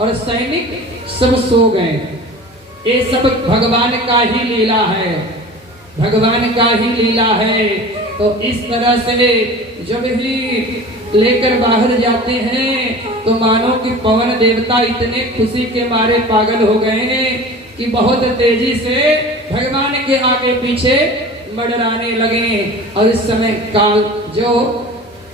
और सैनिक सब सो गए। ये सब भगवान का ही लीला है, भगवान का ही लीला है। तो इस तरह से जब भी लेकर बाहर जाते हैं तो मानो कि पवन देवता इतने खुशी के मारे पागल हो गए हैं कि बहुत तेजी से भगवान के आगे पीछे मंडराने लगे। और इस समय काल जो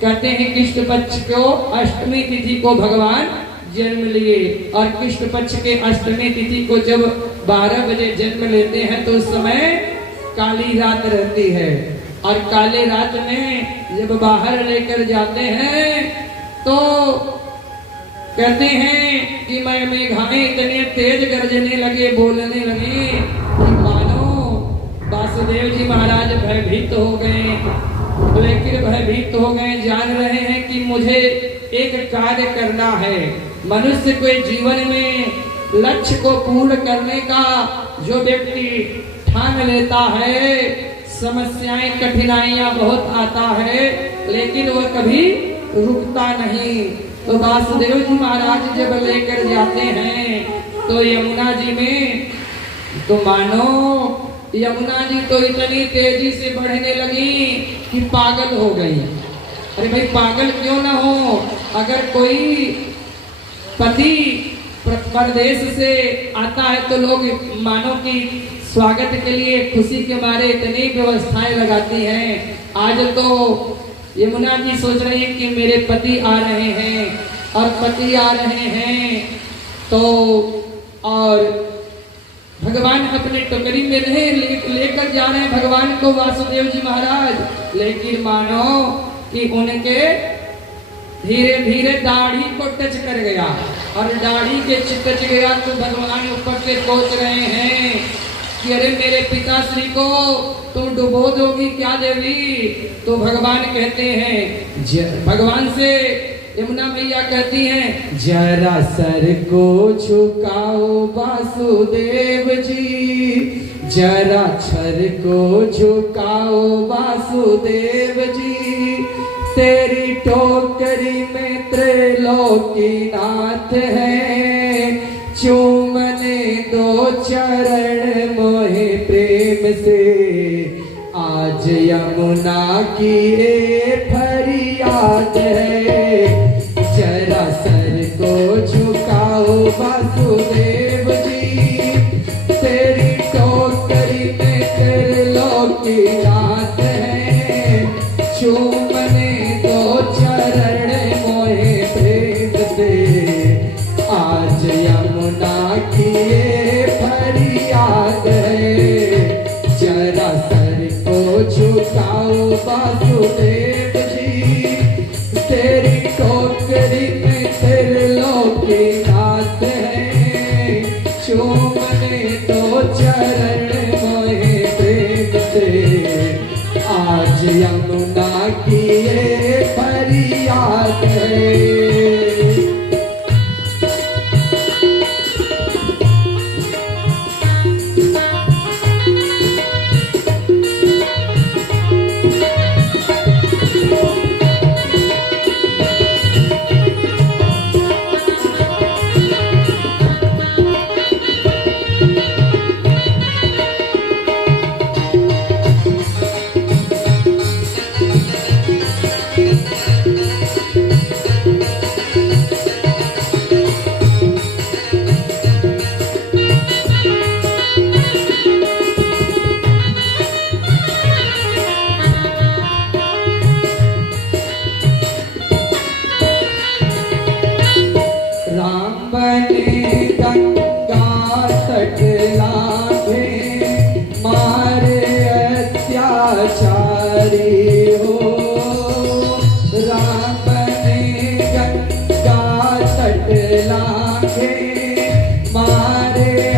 कहते हैं कृष्ण पक्ष को अष्टमी तिथि को भगवान जन्म लिए, और कृष्ण पक्ष के अष्टमी तिथि को जब 12 बजे जन्म लेते हैं तो उस समय काली रात रहती है। और काले रात में जब बाहर लेकर जाते हैं तो कहते हैं कि मैं मेघाएं इतने तेज गरजने लगे, बोलने लगे कि मानो वासुदेव जी महाराज भयभीत हो गए, लेकिन भयभीत हो गए, जान रहे हैं कि मुझे एक कार्य करना है। मनुष्य के जीवन में लक्ष्य को पूर्ण करने का जो व्यक्ति ठान लेता है, समस्याएं कठिनाइयां बहुत आता है लेकिन वह कभी रुकता नहीं। तो वासुदेव जी महाराज जब लेकर जाते हैं तो यमुना जी में तो मानो यमुना जी तो इतनी तेजी से बढ़ने लगी कि पागल हो गई। अरे भाई पागल क्यों ना हो, अगर कोई पति प्रदेश से आता है तो लोग मानो कि स्वागत के लिए खुशी के मारे इतनी व्यवस्थाएं लगाती हैं। आज तो यमुना जी सोच रही है कि मेरे पति आ रहे हैं, और पति आ रहे हैं तो और भगवान अपने टोकरी में लेकर जा रहे हैं भगवान को वासुदेव जी महाराज, लेकिन मानो कि उनके धीरे धीरे दाढ़ी को टच कर गया, और दाढ़ी के टच गया तो भगवान ऊपर से सोच रहे हैं कि अरे मेरे पिताश्री को तुम डुबो दोगी क्या देवी। तो भगवान कहते हैं, भगवान से यमुना मैया कहती हैं, जरा सर को झुकाओ वासुदेव जी, जरा सर को झुकाओ वासुदेव जी, तेरी टोकरी में त्रैलोकीनाथ है, चूमने दो चरण मोहे प्रेम से, आज यमुना की ये फरियाद है, जरा सर को झुकाओ वासुदेव जी, तेरी टोकरी में त्रैलोकीनाथ है, चूमने दो चरण मोहे प्रेम से, आज यमुना की ये फरियाद है, जरा सर को झुकाओ वासुदेव जी, तेरी टोकरी में त्रैलोकीनाथ है, चूमने दो चरण मोहे प्रेम से, आज यमुना की ये फरियाद है। मारे